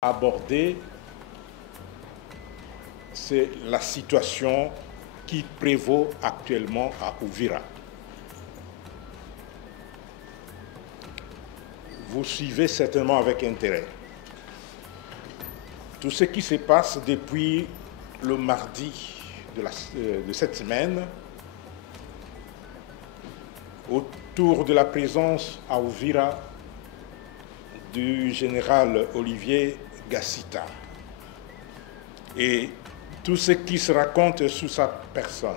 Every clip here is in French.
aborder, c'est la situation qui prévaut actuellement à Uvira. Vous suivez certainement avec intérêt tout ce qui se passe depuis le mardi de cette semaine autour de la présence à Uvira du général Olivier Gassita et tout ce qui se raconte sous sa personne.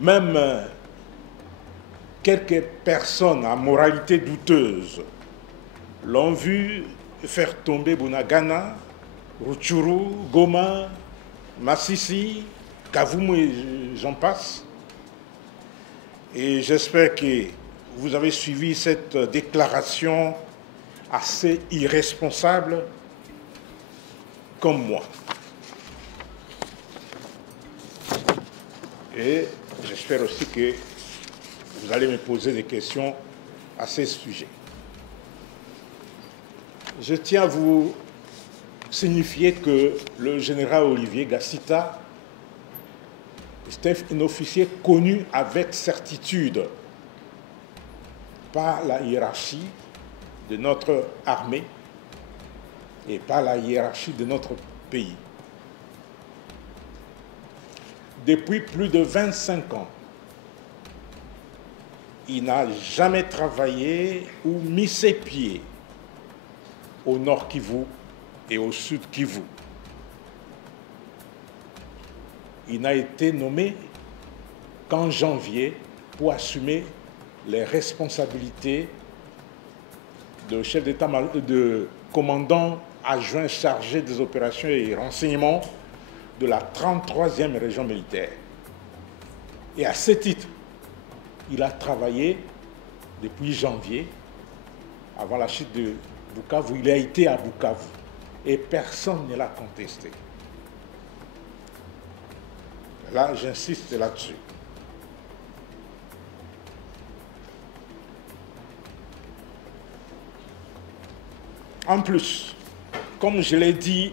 Même quelques personnes à moralité douteuse l'ont vu faire tomber Bunagana, Rutshuru, Goma, Massissi, Kavumu et j'en passe. Et j'espère que vous avez suivi cette déclaration assez irresponsable comme moi. Et j'espère aussi que vous allez me poser des questions à ce sujet. Je tiens à vous signifier que le général Olivier Gassita est un officier connu avec certitude par la hiérarchie de notre armée et par la hiérarchie de notre pays. Depuis plus de 25 ans, il n'a jamais travaillé ou mis ses pieds au nord Kivu et au sud Kivu. Il n'a été nommé qu'en janvier pour assumer les responsabilités de chef d'État, de commandant adjoint chargé des opérations et renseignements de la 33e région militaire. Et à ce titre, il a travaillé depuis janvier, avant la chute de Bukavu. Il a été à Bukavu et personne ne l'a contesté. Là, j'insiste là-dessus. En plus, comme je l'ai dit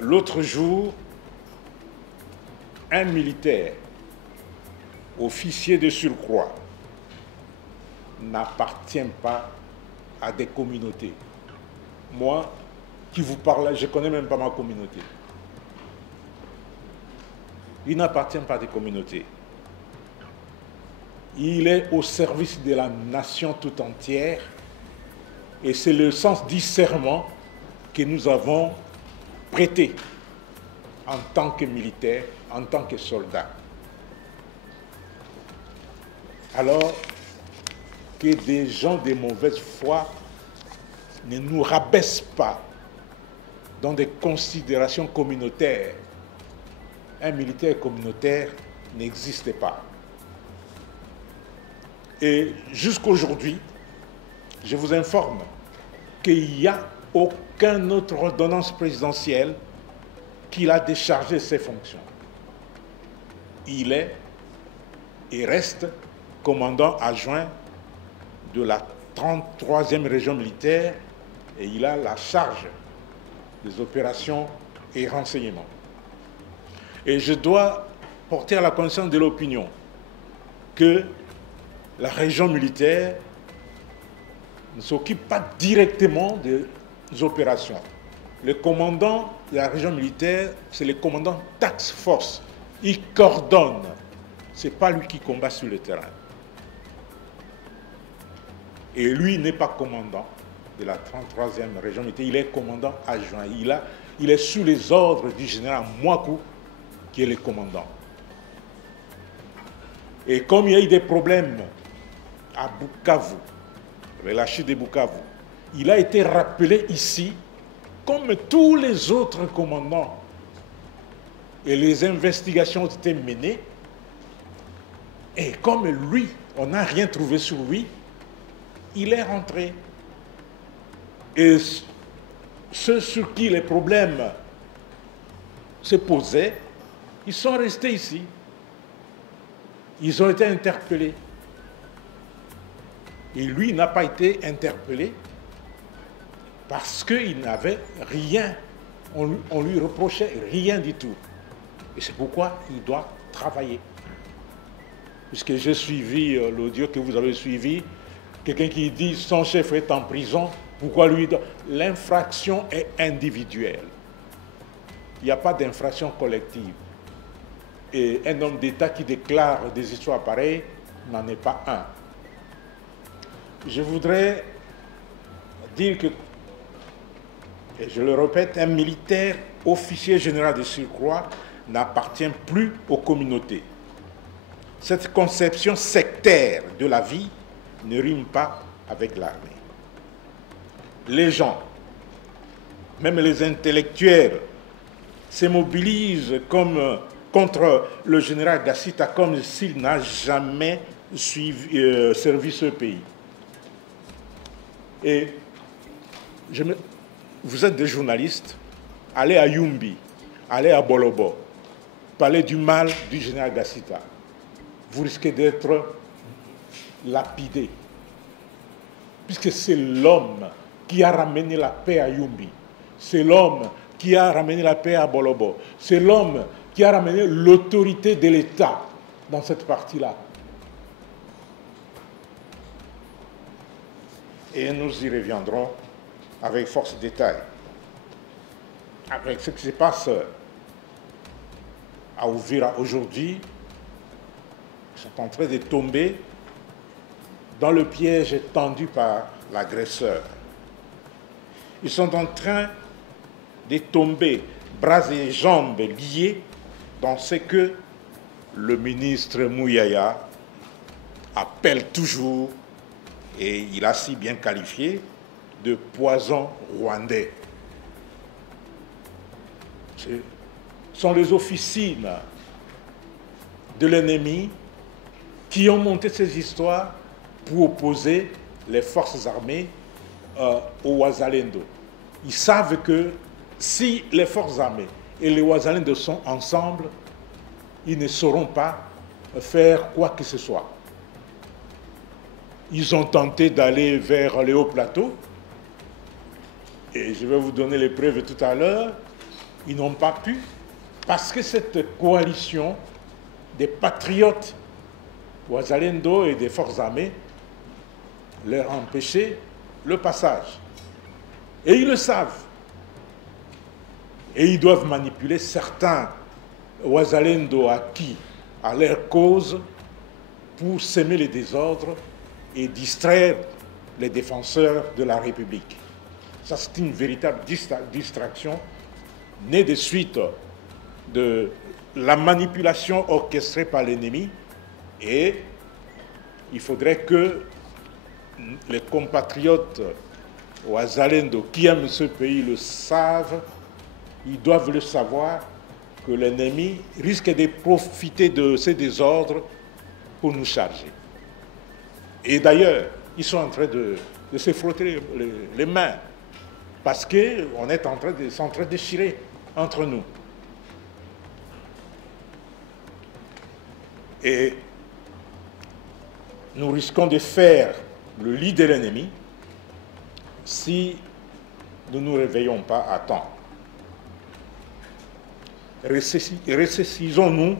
l'autre jour, un militaire, officier de surcroît, n'appartient pas à des communautés. Moi, qui vous parle, je ne connais même pas ma communauté. Il n'appartient pas à des communautés. Il est au service de la nation tout entière et c'est le sens du serment que nous avons prêté en tant que militaires, en tant que soldats. Alors que des gens de mauvaise foi ne nous rabaissent pas dans des considérations communautaires. Un militaire communautaire n'existe pas. Et jusqu'aujourd'hui, je vous informe qu'il n'y a aucune autre ordonnance présidentielle qui a déchargé ses fonctions. Il est et reste commandant adjoint de la 33e région militaire et il a la charge des opérations et renseignements. Et je dois porter à la connaissance de l'opinion que la région militaire ne s'occupe pas directement des opérations. Le commandant de la région militaire, c'est le commandant Task Force. Il coordonne. Ce n'est pas lui qui combat sur le terrain. Et lui n'est pas commandant de la 33e région militaire, il est commandant adjoint. Il est sous les ordres du général Mwaku, qui est le commandant. Et comme il y a eu des problèmes à Bukavu, avec la chute de Bukavu, il a été rappelé ici, comme tous les autres commandants. Et les investigations ont été menées. Et comme lui, on n'a rien trouvé sur lui, il est rentré. Et ceux sur qui les problèmes se posaient, ils sont restés ici. Ils ont été interpellés. Et lui n'a pas été interpellé parce qu'il n'avait rien. On lui reprochait rien du tout. Et c'est pourquoi il doit travailler. Puisque j'ai suivi l'audio que vous avez suivi, quelqu'un qui dit son chef est en prison, pourquoi lui? L'infraction est individuelle. Il n'y a pas d'infraction collective. Et un homme d'État qui déclare des histoires pareilles n'en est pas un. Je voudrais dire que, et je le répète, un militaire officier général de surcroît n'appartient plus aux communautés. Cette conception sectaire de la vie ne rime pas avec l'armée. Les gens, même les intellectuels, se mobilisent contre le général Gassita comme s'il n'a jamais servi ce pays. Et vous êtes des journalistes, allez à Yumbi, allez à Bolobo, parlez du mal du général Gassita. Vous risquez d'être lapidé. Puisque c'est l'homme qui a ramené la paix à Yumbi. C'est l'homme qui a ramené la paix à Bolobo. C'est l'homme qui a ramené l'autorité de l'État dans cette partie-là. Et nous y reviendrons avec force détail. Avec ce qui se passe à Uvira aujourd'hui, ils sont en train de tomber dans le piège tendu par l'agresseur. Ils sont en train de tomber bras et jambes liés dans ce que le ministre Mouyaya appelle toujours, et il a si bien qualifié, de poison rwandais. Ce sont les officines de l'ennemi qui ont monté ces histoires pour opposer les forces armées aux Wazalendo. Ils savent que si les forces armées et les Wazalendo sont ensemble, ils ne sauront pas faire quoi que ce soit. Ils ont tenté d'aller vers les hauts plateaux, et je vais vous donner les preuves tout à l'heure. Ils n'ont pas pu, parce que cette coalition des patriotes Wazalendo et des forces armées leur a empêché le passage. Et ils le savent. Et ils doivent manipuler certains Wazalendo acquis à leur cause pour semer les désordres et distraire les défenseurs de la République. Ça, c'est une véritable distraction née de suite de la manipulation orchestrée par l'ennemi. Et il faudrait que les compatriotes Wazalendo qui aiment ce pays le savent. Ils doivent le savoir que l'ennemi risque de profiter de ces désordres pour nous charger. Et d'ailleurs, ils sont en train de se frotter les mains parce qu'on est en train de s'entre-déchirer entre nous. Et nous risquons de faire le lit de l'ennemi si nous ne nous réveillons pas à temps. Ressaisissons-nous.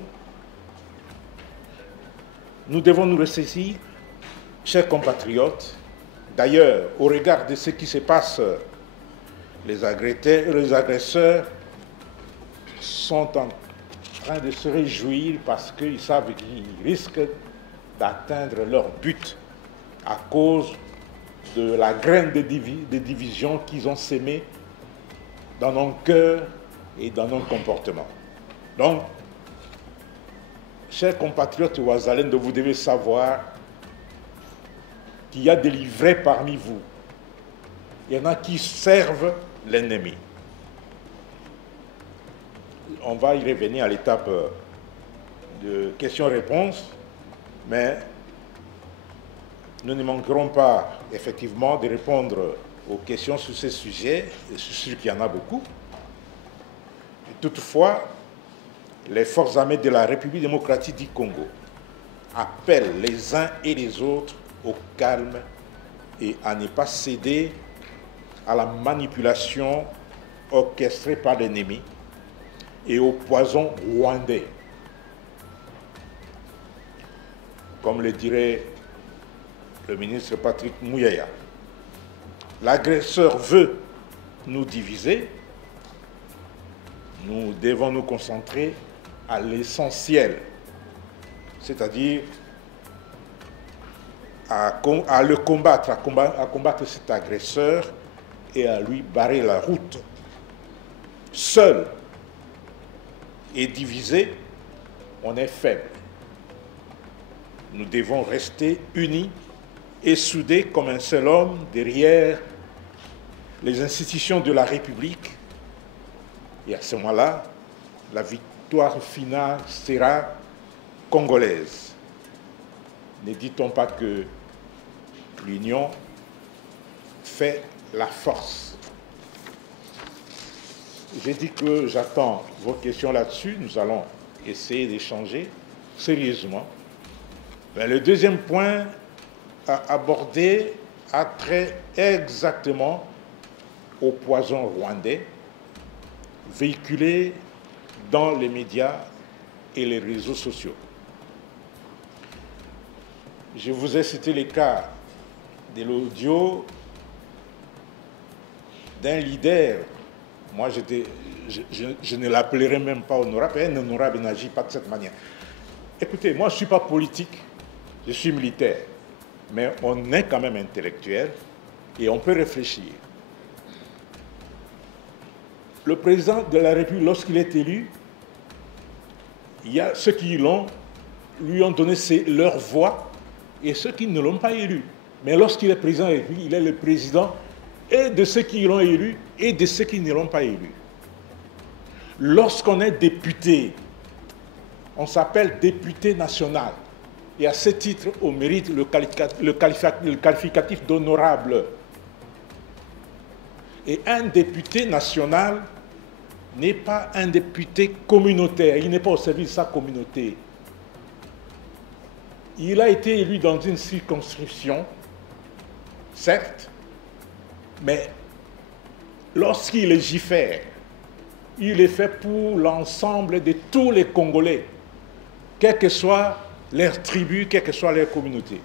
Nous devons nous ressaisir, chers compatriotes. D'ailleurs, au regard de ce qui se passe, les agresseurs sont en train de se réjouir parce qu'ils savent qu'ils risquent d'atteindre leur but à cause de la graine de division qu'ils ont sémée dans nos cœurs et dans nos comportements. Donc, chers compatriotes Wazalendo, vous devez savoir qu'il y a des livrets parmi vous. Il y en a qui servent l'ennemi. On va y revenir à l'étape de questions-réponses, mais nous ne manquerons pas effectivement de répondre aux questions sur ces sujets, et je suis sûr qu'il y en a beaucoup. Et toutefois, les forces armées de la République démocratique du Congo appellent les uns et les autres au calme et à ne pas céder à la manipulation orchestrée par l'ennemi et au poison rwandais. Comme le dirait le ministre Patrick Mouyaya, l'agresseur veut nous diviser, nous devons nous concentrer à l'essentiel, c'est-à-dire à le combattre, à combattre cet agresseur et à lui barrer la route. Seul et divisé, on est faible. Nous devons rester unis et soudés comme un seul homme derrière les institutions de la République. Et à ce moment-là, la victoire finale sera congolaise. Ne dit-on pas que l'union fait la force? J'ai dit que j'attends vos questions là-dessus. Nous allons essayer d'échanger sérieusement. Mais le deuxième point à aborder a trait exactement au poison rwandais véhiculé dans les médias et les réseaux sociaux. Je vous ai cité les cas de l'audio d'un leader. Moi, je ne l'appellerai même pas honorable. Un honorable n'agit pas de cette manière. Écoutez, moi, je ne suis pas politique, je suis militaire. Mais on est quand même intellectuel et on peut réfléchir. Le président de la République, lorsqu'il est élu, il y a ceux qui lui ont donné leur voix et ceux qui ne l'ont pas élu. Mais lorsqu'il est président de la République, il est le président et de ceux qui l'ont élu et de ceux qui ne l'ont pas élu. Lorsqu'on est député, on s'appelle député national. Et à ce titre, on mérite le qualificatif d'honorable. Et un député national n'est pas un député communautaire. Il n'est pas au service de sa communauté. Il a été élu dans une circonscription, certes, mais lorsqu'il légifère, il est fait pour l'ensemble de tous les Congolais, quelle que soit leur tribu, quelle que soit leur communauté.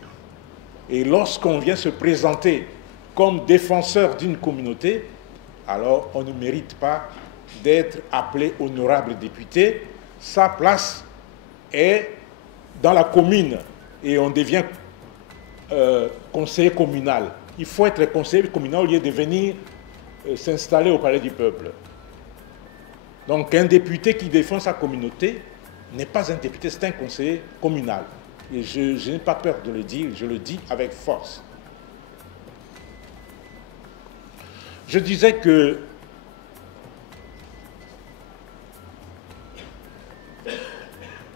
Et lorsqu'on vient se présenter comme défenseur d'une communauté, alors on ne mérite pas d'être appelé honorable député. Sa place est dans la commune et on devient conseiller communal. Il faut être conseiller communal au lieu de venir s'installer au palais du peuple. Donc un député qui défend sa communauté n'est pas un député, c'est un conseiller communal. Et je n'ai pas peur de le dire, je le dis avec force. Je disais que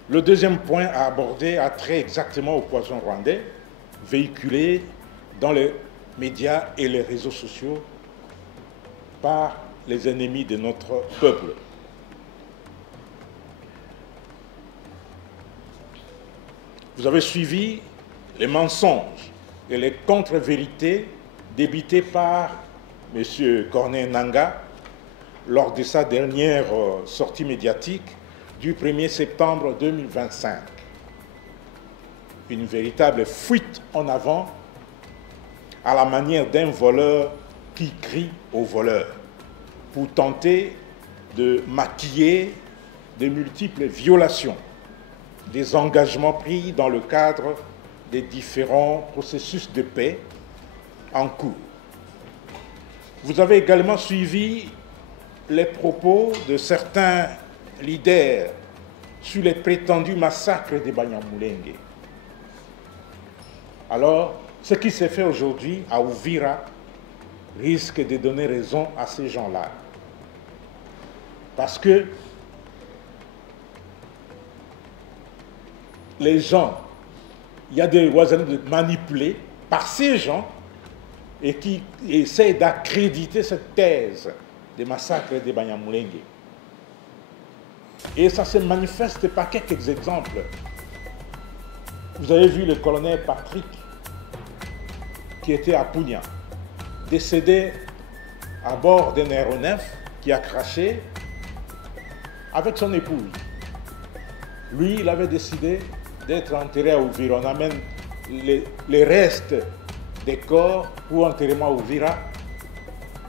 le deuxième point à aborder a trait exactement au poison rwandais, véhiculé dans les médias et les réseaux sociaux par les ennemis de notre peuple. Vous avez suivi les mensonges et les contre-vérités débités par M. Corneille Nangaa lors de sa dernière sortie médiatique du 1er septembre 2025. Une véritable fuite en avant à la manière d'un voleur qui crie au voleur pour tenter de maquiller de multiples violations des engagements pris dans le cadre des différents processus de paix en cours. Vous avez également suivi les propos de certains leaders sur les prétendus massacres des Banyamulenge. Alors, ce qui s'est fait aujourd'hui à Uvira risque de donner raison à ces gens-là. Parce que les gens, il y a des voisins manipulés par ces gens et qui essaient d'accréditer cette thèse des massacres des Banyamulenge. Et ça se manifeste par quelques exemples. Vous avez vu le colonel Patrick qui était à Punya, décédé à bord d'un aéronef qui a craché avec son épouse. Lui, il avait décidé d'être enterré à Uvira. On amène les restes des corps pour enterrement à Uvira.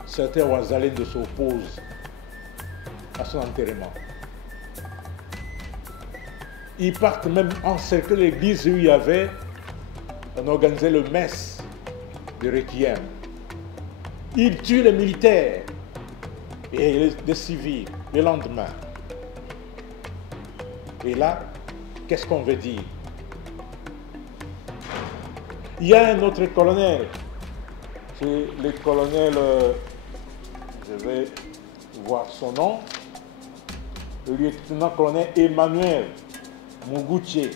Certains Ouazalènes s'opposent à son enterrement. Ils partent même encercler l'église où il y avait, on organisait le messe de Requiem. Ils tuent les militaires et les civils le lendemain. Et là, qu'est-ce qu'on veut dire? Il y a un autre colonel, c'est le colonel, je vais voir son nom, le lieutenant-colonel Emmanuel Muguche,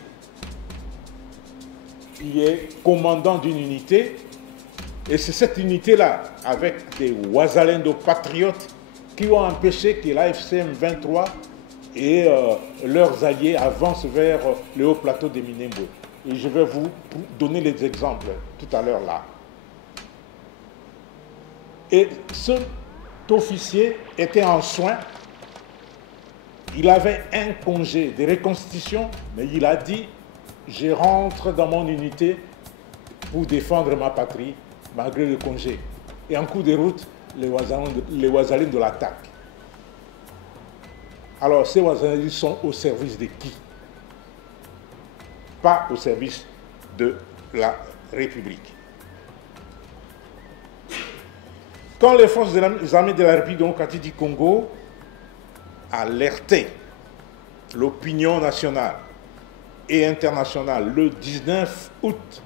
qui est commandant d'une unité, et c'est cette unité-là, avec des Ouazalendo patriotes, qui ont empêché que l'AFCM 23 et leurs alliés avancent vers le haut plateau de Minembwe. Et je vais vous donner les exemples tout à l'heure là. Et cet officier était en soins. Il avait un congé de reconstitution, mais il a dit « Je rentre dans mon unité pour défendre ma patrie, malgré le congé. » Et en cours de route, les Ouazalènes de l'attaque. Alors, ces Ouazalènes sont au service de qui? Pas au service de la République. Quand les forces des armées de la République démocratique du Congo alertaient l'opinion nationale et internationale le 19 août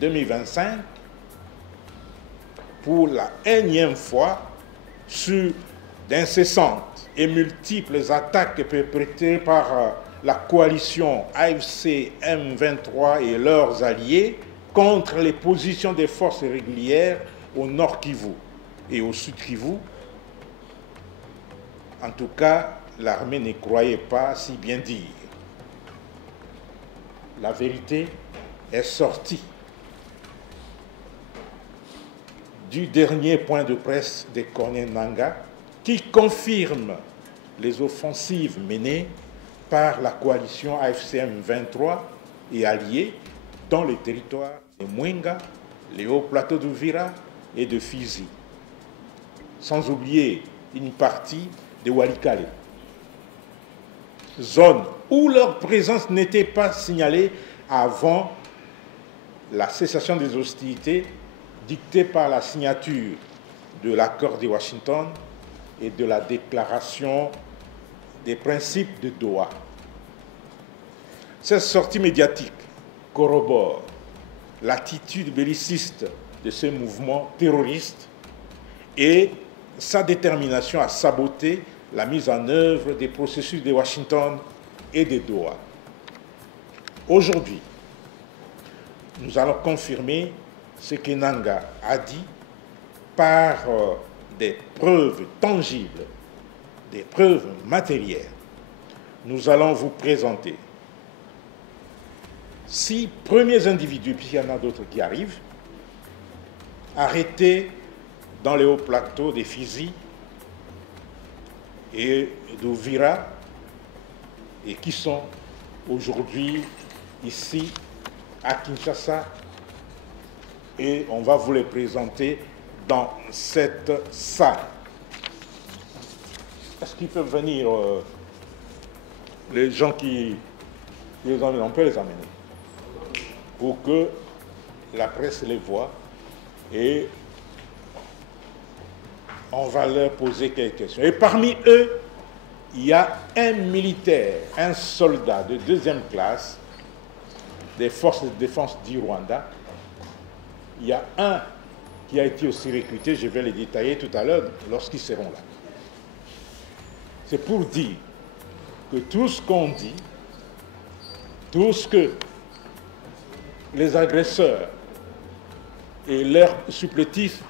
2025 pour la énième fois sur d'incessantes et multiples attaques perpétrées par la coalition AFC M23 et leurs alliés contre les positions des forces régulières au nord Kivu et au sud Kivu. En tout cas, l'armée ne croyait pas si bien dire. La vérité est sortie du dernier point de presse de Corneille Nangaa qui confirme les offensives menées par la coalition AFCM 23 et alliés dans les territoires de Mwenga, les hauts plateaux d'Uvira et de Fizi, sans oublier une partie de Walikale, zone où leur présence n'était pas signalée avant la cessation des hostilités dictée par la signature de l'accord de Washington et de la déclaration des principes de Doha. Cette sortie médiatique corrobore l'attitude belliciste de ce mouvement terroriste et sa détermination à saboter la mise en œuvre des processus de Washington et de Doha. Aujourd'hui, nous allons confirmer ce que Nangaa a dit par des preuves tangibles, des preuves matérielles. Nous allons vous présenter 6 premiers individus, puisqu'il y en a d'autres qui arrivent, arrêtés dans les hauts plateaux des Fizi et d'Uvira et qui sont aujourd'hui ici à Kinshasa, et on va vous les présenter dans cette salle. Est-ce qu'ils peuvent venir, les gens qui les emmènent, on peut les amener, pour que la presse les voie et on va leur poser quelques questions. Et parmi eux, il y a un militaire, un soldat de 2e classe des forces de défense du Rwanda. Il y a un qui a été aussi recruté, je vais les détailler tout à l'heure lorsqu'ils seront là. C'est pour dire que tout ce qu'on dit, tout ce que les agresseurs et leurs supplétifs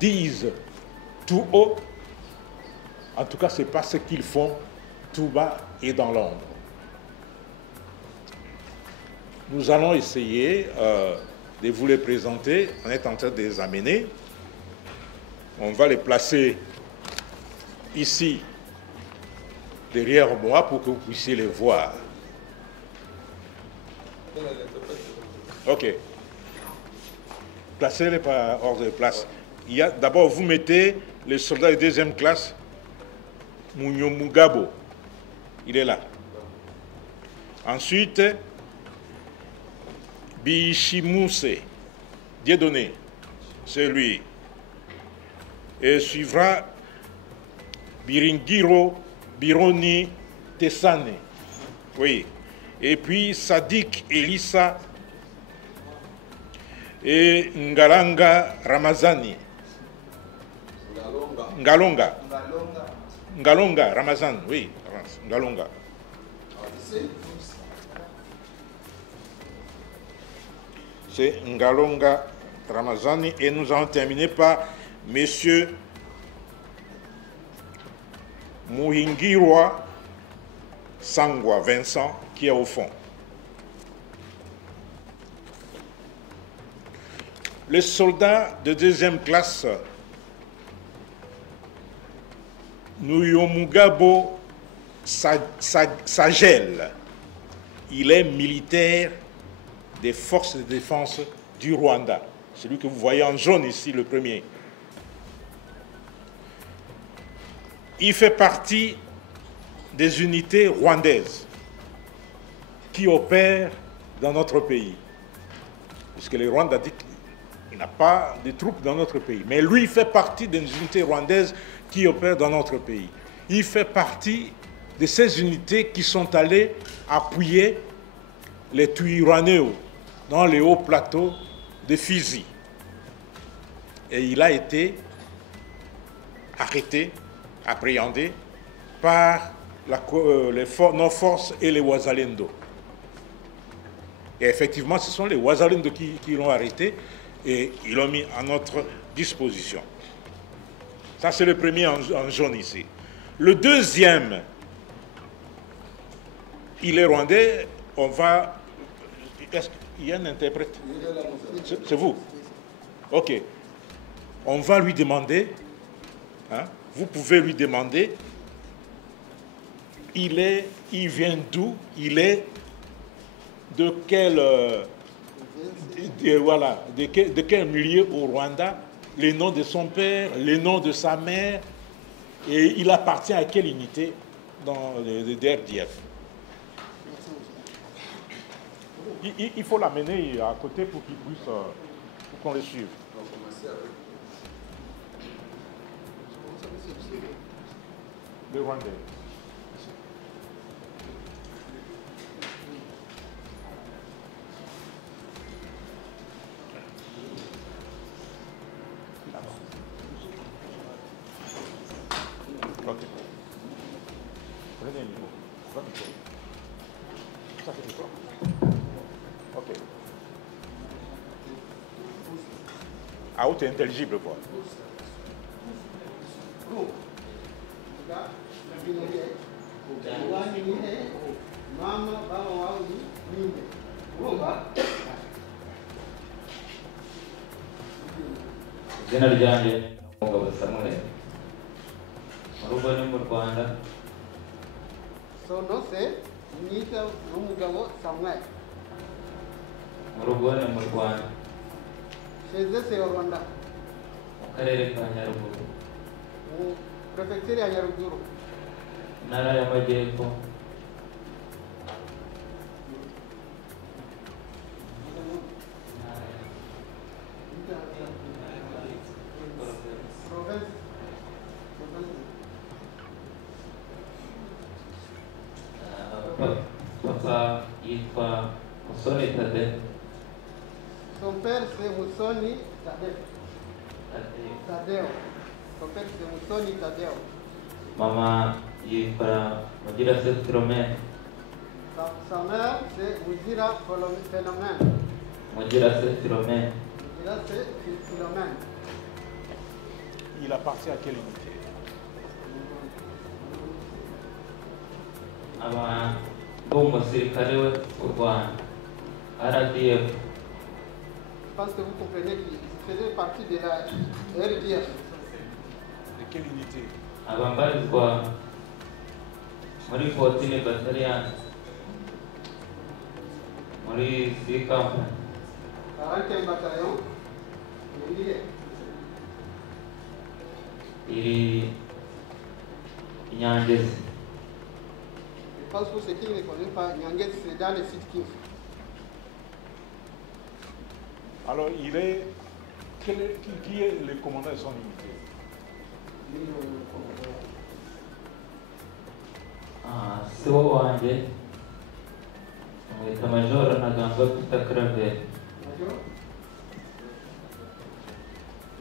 disent tout haut, en tout cas, ce n'est pas ce qu'ils font tout bas et dans l'ombre. Nous allons essayer de vous les présenter. On est en train de les amener. On va les placer ici, derrière moi, pour que vous puissiez les voir. Ok. Placez-les par ordre de place. D'abord, vous mettez les soldats de deuxième classe. Munyo Mugabo, il est là. Ensuite, Bishimuse, Dieudonné, c'est lui. Et suivra Biringiro Bironi Tessane. Oui. Et puis Sadik Elissa et Ngalanga Ramazani. Ngalonga Ramazan, oui, Ngalonga. C'est Ngalonga Ramazani. Et nous allons terminer par Monsieur Muhingirwa Sangwa Vincent, qui est au fond. Les soldats de deuxième classe, Nuyomugabo Sagel, il est militaire des forces de défense du Rwanda. Celui que vous voyez en jaune ici, le premier. Il fait partie des unités rwandaises qui opèrent dans notre pays. Puisque le Rwanda dit qu'il n'a pas de troupes dans notre pays. Mais lui, il fait partie des unités rwandaises qui opèrent dans notre pays. Il fait partie de ces unités qui sont allées appuyer les Twirwanéo dans les hauts plateaux de Fizi. Et il a été arrêté, appréhendé par nos forces et les Wazalendo. Et effectivement, ce sont les Wazalendo qui l'ont arrêté et ils l'ont mis à notre disposition. Ça, c'est le premier en jaune ici. Le deuxième, il est rwandais. On va... Est-ce qu'il y a un interprète? C'est vous? Ok. On va lui demander, hein, vous pouvez lui demander, il vient d'où? Il est de quel, de quel milieu au Rwanda? Les noms de son père, les noms de sa mère, et il appartient à quelle unité dans le DRDF? Il faut l'amener à côté pour qu'il puisse, pour qu'on le suive. Le Rwandais. Ok. Prenez le niveau. Ça c'est toi. Ok. Ah, où t'es intelligible, quoi. Izina ryanjye Mugabo Samuel mu rugo ni mu Rwanda. Sono se Nyita Mugabo Samuel Mu rugo ni mu Rwanda. Sheze se Rwanda Mu karere ka Nyaruguru. Mu prefecture ya Nyaruguru. Ntara y'Amajyepfo. Papa yitwa Musoni Tade. Son père c'est Musoni Tadeo. Son père c'est Musoni Tadeo. Mama yitwa Mugirase Philomène. Sa mère c'est Mujira Philomène. Mugirase Philomène. Mujirase Philomène. Il appartient à quelle unité? Aba umusirikare we u Rwanda RDF. pense que vous comprenez qu'il faisait partie de la RDF. De quelle unité? abambarizwa muri 14 battalion muri C Company. 41 bataillon. iri Nyangezi. Je pense que ceux qui ne connaissent pas, Nyangezi, c'est dans le site Kivu. Alors, il est... Qui est le commandant de son unité? Siwo wanje mwita Major Ntaganda Peter Claver.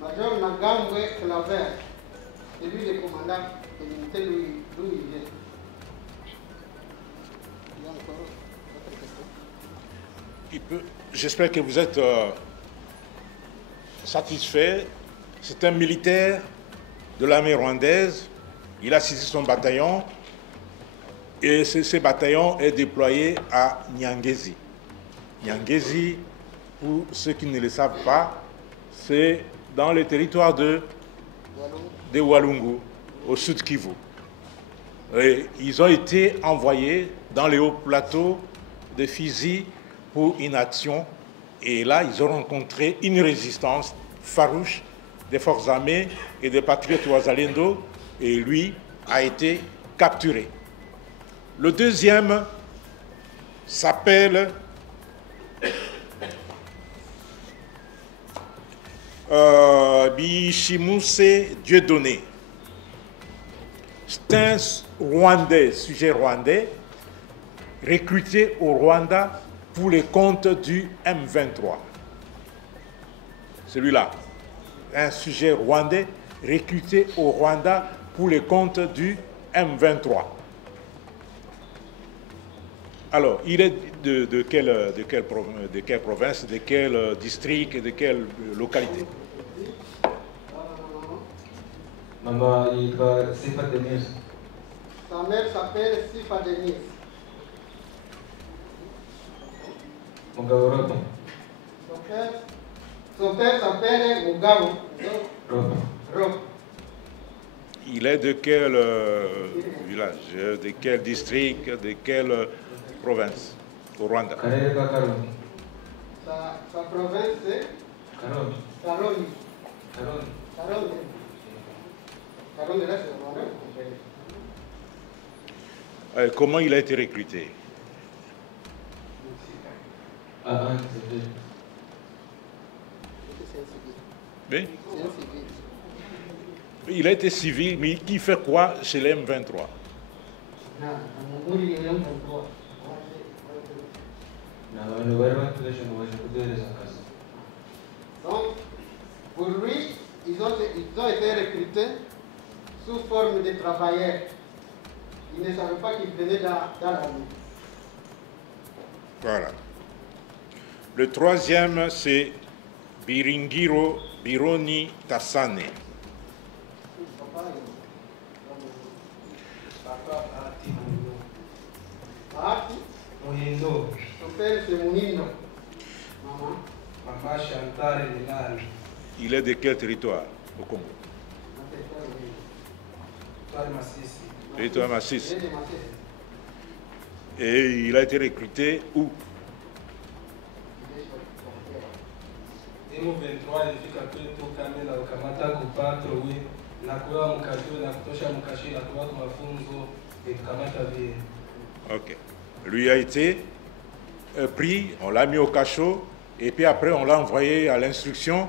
Major Ntaganda Claver, c'est lui le commandant de l'unité d'où il vient. Il y a encore d'autres questions? J'espère que vous êtes satisfait. C'est un militaire de l'armée rwandaise. Il a saisi son bataillon et ce bataillon est déployé à Nyangezi. Nyangezi, pour ceux qui ne le savent pas, c'est dans le territoire de Walungu, au sud Kivu. Et ils ont été envoyés dans les hauts plateaux de Fizi pour une action. Et là, ils ont rencontré une résistance farouche des forces armées et des patriotes Wazalendo. Et lui a été capturé. Le deuxième s'appelle Bishimuse Dieudonné. C'est un Rwandais, sujet rwandais, recruté au Rwanda pour les comptes du M23. Celui-là, un sujet rwandais recruté au Rwanda pour les comptes du M23. Alors, il est de quelle province, de quel district et de quelle localité? Mama yitwa Sifa Denise. Sa mère s'appelle Sifa Denise. Mugabo Roto. Son père s'appelle Mugabo Roto. Il est de quel village, de quel district, de quelle province au Rwanda? Karere ka Karongi. Sa province c'est Karongi. Karongi. Karongi. Karongi. Karongi, là, c'est le Rwanda. Comment il a été recruté? C'est Oui? C'est un civil. Il a été civil, mais qui fait quoi chez les M23? Donc, pour lui, ils ont été recrutés sous forme de travailleurs. Ils ne savaient pas qu'ils venaient dans l'armée. Voilà. Le troisième, c'est Biringiro Bironi Tassane. Bahati, Muhindo, son père c'est Muhindo. Maman, Mama Chantal Milani, Il est de quel territoire au Congo? Toi Massissi, Territoire Massis. il est de Massé. Et il a été recruté où? Demo 23 ilifika kwetu Kamela ukamata kupatro we na kuwa mkajio na kutosha mkashi na kuwa kwa mafunzo itukamata vile. Ok. Lui a été pris, on l'a mis au cachot, et puis après on l'a envoyé à l'instruction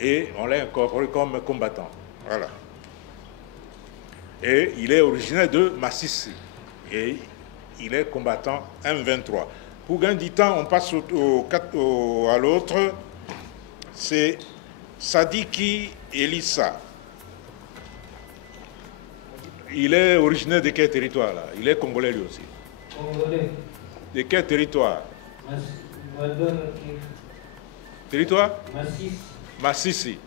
et on l'a incorporé comme combattant. Voilà. Et il est originaire de Massissi. Et il est combattant M23. Pour gagner du temps, on passe à l'autre. C'est Sadiki Elissa. Il est originaire de quel territoire là? Il est congolais lui aussi. Congolais. De quel territoire? Territoire? Masisi. Massissi.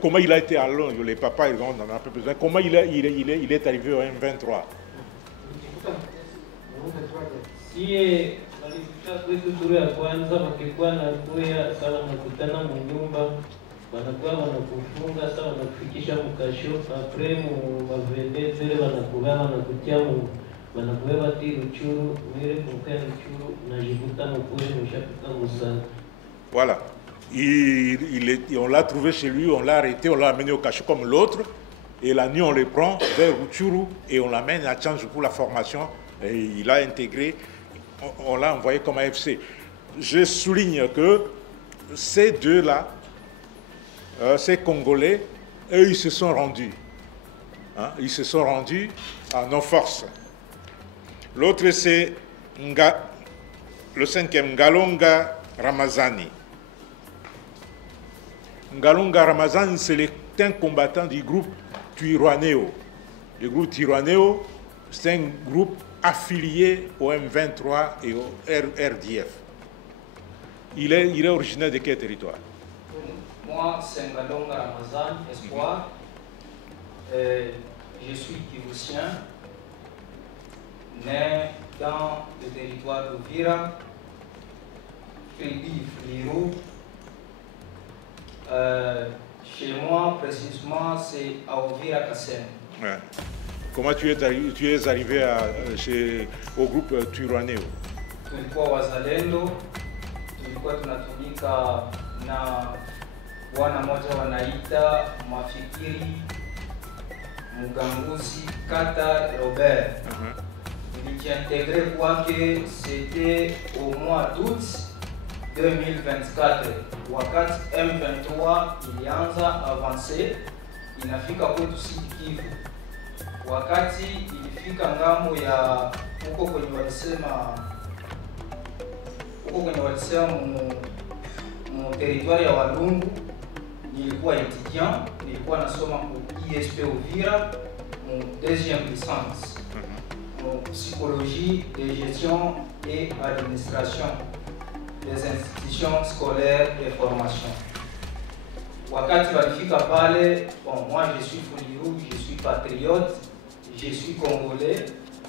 Comment il a été à Londres? Les papas, ils en ont un peu besoin. Comment il est arrivé au M23? sie walifika kwetu turu ya kwanza, wakikuwa na kuya sawa nakutana munyumba, wanakuwa wanakufunga sawa wanakufikisha mkasho, apre mu mavende zile wanakuwa wanakutia mu wanakuwa ti Ruchuru, mwire kumkaya Ruchuru, najikuta mkule mshapika musana. Voilà. On l'a trouvé chez lui, on l'a arrêté, on l'a amené au cachot comme l'autre. Et la nuit, on le prend vers Rutshuru et on l'amène à Tchange pour la formation. Et il a intégré, on l'a envoyé comme AFC. Je souligne que ces deux-là, ces Congolais, eux, ils se sont rendus. Hein, ils se sont rendus à nos forces. L'autre, c'est le cinquième, Ngalonga Ramazani. Ngalonga Ramazani, c'est un combattant du groupe Twirwaneho. Le groupe Twirwaneho, c'est un groupe affilié au M23 et au RDF. Il est originaire de quel territoire? Moi, c'est Ngalonga Ramazani, Espoir. Je suis Kivussien, né dans le territoire d'Uvira, Fribi Friro. Chez moi, précisément, c'est à Uvira Kassem. Ouais. Comment tu es arrivé au groupe Twirwaneho? Tulikuwa wazalendo, tulikuwa tunatumika na bwana moja wanaita Mafikiri Muganguzi Kata Robert. Nilijiintégré kwake, c'était au mois d'août 2024, wakati M23 ilianza avancer inafika kwetu Sud Kivu. Wakati ilifika ngambo ya huko kwenye walisema mu territoire ya Walungu, nilikuwa étudiant, nilikuwa nasoma ku ISP Uvira mu deuxième licence en psychologie de gestion et administration des institutions scolaires et formation. Wakati walifika pale, bon, moi je suis Fuliru, je suis patriote, je suis congolais,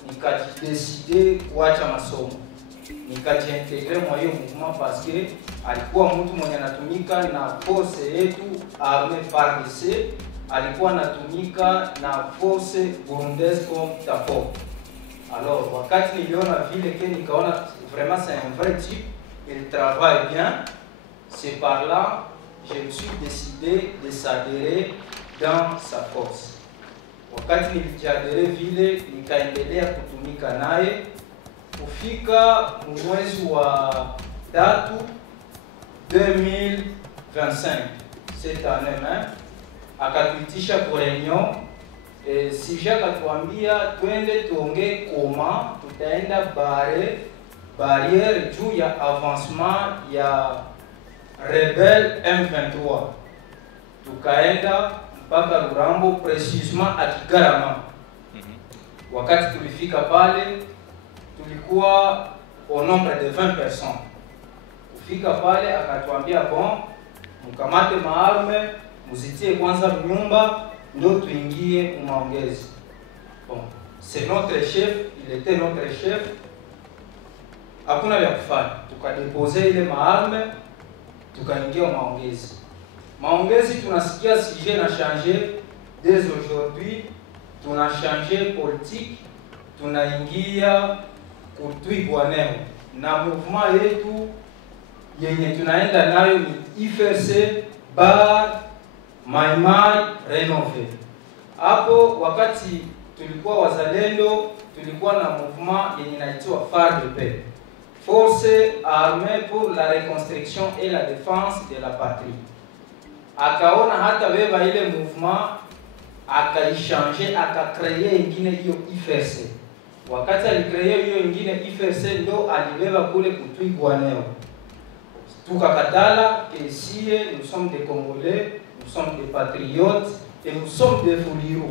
nikajideside kuacha masomo, nikajiintegre mwa hiyo mouvement parce que alikuwa mtu mwenye anatumika na force yetu armée FARDC, alikuwa anatumika na force burundaise comme TAPO. Alors wakati niliona vile que nikaona vraiment c'est un vrai type, il travaille bien, c'est par là je me suis décidé de s'adhérer dans sa force. Wakati nilijiadhere vile, nikaendelea kutumika naye kufika mwezi wa 3 2025, cette année même, akatuitisha kwa réunion. Sija akatuambia twende tuongee koma tutaenda barrière juu ya avancement ya rebelle M23. Tukaenda mpaka Rurambo, précisément à Kigarama. Wakati tulifika pale, tulikuwa au nombre de 20 personnes. Kufika pale akatuambia bon, mkamate maarme, muzitie kwanza nyumba ndio tuingie maongezi. Bon, c'est notre chef, il était notre chef. Hakuna vya kufanya, tukadepose ile maarme, tukaingia maongezi. Maongezi tunasikia sujet na changer dès aujourd'hui, tuna changer politique, tunaingia kutwigwaneho na mouvement yetu yenye tunaenda nayo ni IFRC bar Maimai Renove. Hapo wakati tulikuwa wazalendo, tulikuwa na mouvement yenye inaitwa FARDP, Force Armée pour la Reconstruction et la Défense de la Patrie. Akaona hata beba ile mouvement, akaishange, akakreie ingine hiyo IFRC. Wakati alikreie hiyo ingine IFRC ndo alibeba kule kutwigwaneho. Tukakatala que si nous sommes des Congolais, nous sommes des patriotes et nous sommes des Fuliru.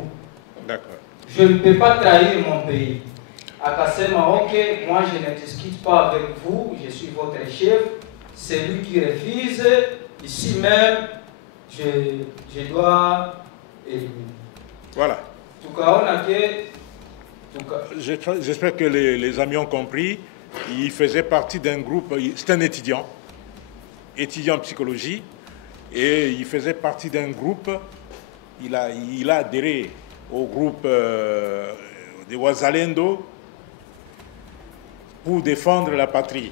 D'accord. Je ne peux pas trahir mon pays. Akasema, ok, moi je ne discute pas avec vous, je suis votre chef, c'est lui qui refuse, ici même, je dois éliminer. Voilà. Tukaona que J'espère que les amis ont compris Il faisait partie d'un groupe, c'est un étudiant en psychologie, et il faisait partie d'un groupe, il a adhéré au groupe de Wazalendo pour défendre la patrie.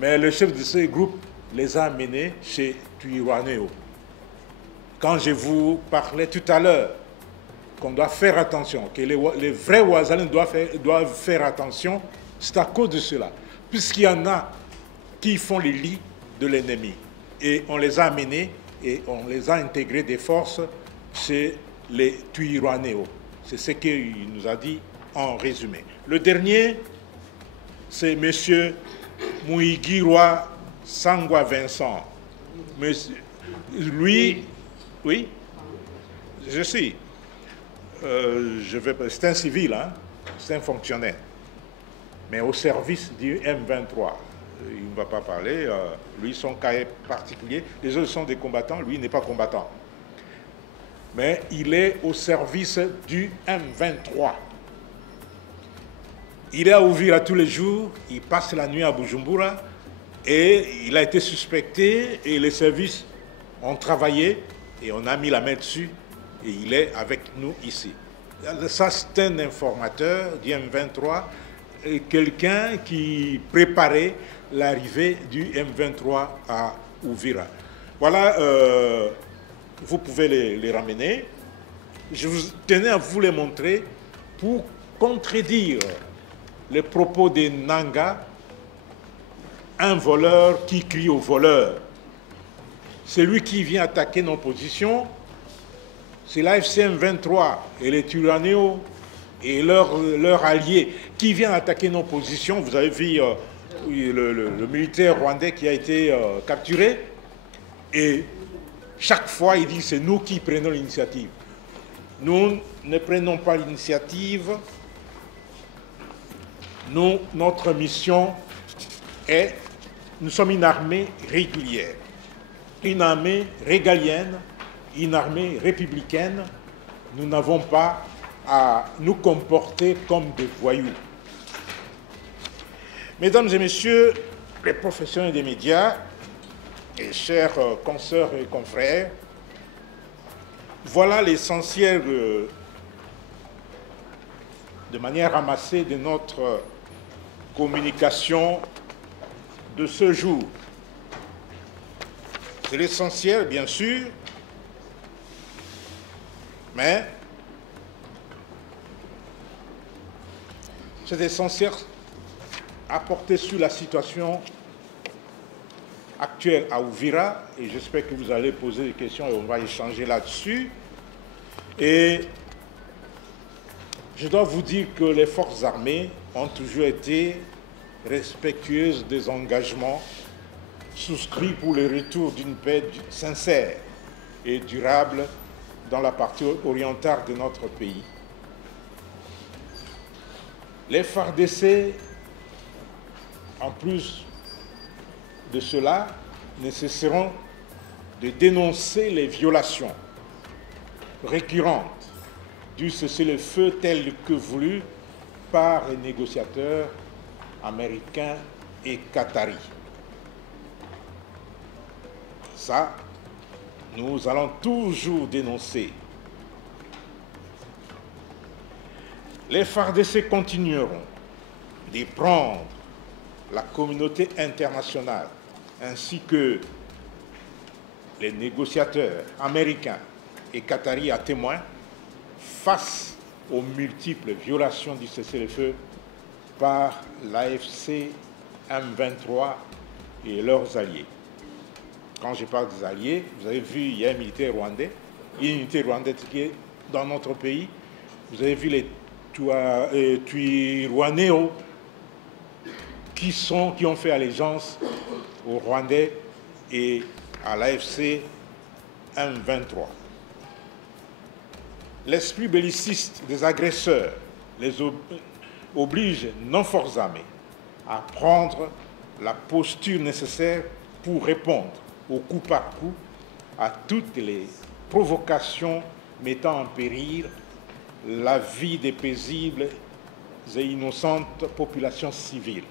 Mais le chef de ce groupe les a amenés chez Twirwaneho. Quand je vous parlais tout à l'heure qu'on doit faire attention, que les vrais Wazalendo doivent faire attention, c'est à cause de cela. Puisqu'il y en a qui font les lits de l'ennemi. Et on les a amenés et on les a intégrés des forces chez les Twirwaneho. C'est ce qu'il nous a dit en résumé. Le dernier, c'est M. Muigirwa Sangwa Vincent. Monsieur, lui, oui, je sais. C'est un civil, hein, c'est un fonctionnaire, mais au service du M23. Il ne va pas parler, lui son cas est particulier, les autres sont des combattants, lui n'est pas combattant. Mais il est au service du M23. Il est à Uvira tous les jours, il passe la nuit à Bujumbura et il a été suspecté et les services ont travaillé et on a mis la main dessus et il est avec nous ici. Ça, c'est un informateur du M23, quelqu'un qui préparait l'arrivée du M23 à Uvira. Voilà, vous pouvez les ramener. Je vous tenais à vous les montrer pour contredire les propos de Nanga, un voleur qui crie au voleur. C'est lui qui vient attaquer nos positions. C'est l'AFC M23 et les Twirwaneho et leurs alliés qui viennent attaquer nos positions. Vous avez vu le militaire rwandais qui a été capturé. Et chaque fois, il dit c'est nous qui prenons l'initiative. Nous ne prenons pas l'initiative. Notre mission est, nous sommes une armée régulière, une armée régalienne, une armée républicaine. Nous n'avons pas à nous comporter comme des voyous. Mesdames et messieurs, les professionnels des médias et chers consoeurs et confrères, voilà l'essentiel de manière ramassée de notre communication de ce jour. C'est l'essentiel, bien sûr, mais c'est essentiel à porter sur la situation actuelle à Uvira, et j'espère que vous allez poser des questions et on va échanger là-dessus. Et je dois vous dire que les forces armées ont toujours été respectueuses des engagements souscrits pour le retour d'une paix sincère et durable dans la partie orientale de notre pays. Les FARDC, en plus de cela, ne cesseront de dénoncer les violations récurrentes du cessez-le-feu tel que voulu par les négociateurs américains et qataris. Ça, nous allons toujours dénoncer. Les FARDC continueront de prendre la communauté internationale ainsi que les négociateurs américains et qataris à témoin face aux multiples violations du cessez-le-feu par l'AFC M23 et leurs alliés. Quand je parle des alliés, vous avez vu, il y a un militaire rwandais, une unité rwandaise qui est dans notre pays. Vous avez vu les Twirwaneho qui ont fait allégeance aux Rwandais et à l'AFC M23. L'esprit belliciste des agresseurs les oblige nos forces armées à prendre la posture nécessaire pour répondre au coup par coup à toutes les provocations mettant en péril la vie des paisibles et innocentes populations civiles.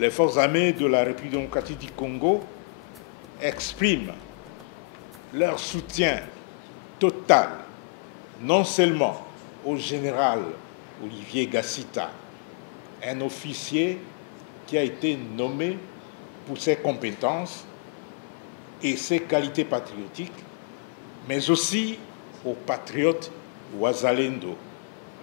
les forces armées de la République démocratique du Congo expriment leur soutien total, non seulement au général Olivier Gassita, un officier qui a été nommé pour ses compétences et ses qualités patriotiques, mais aussi aux patriotes Wazalendo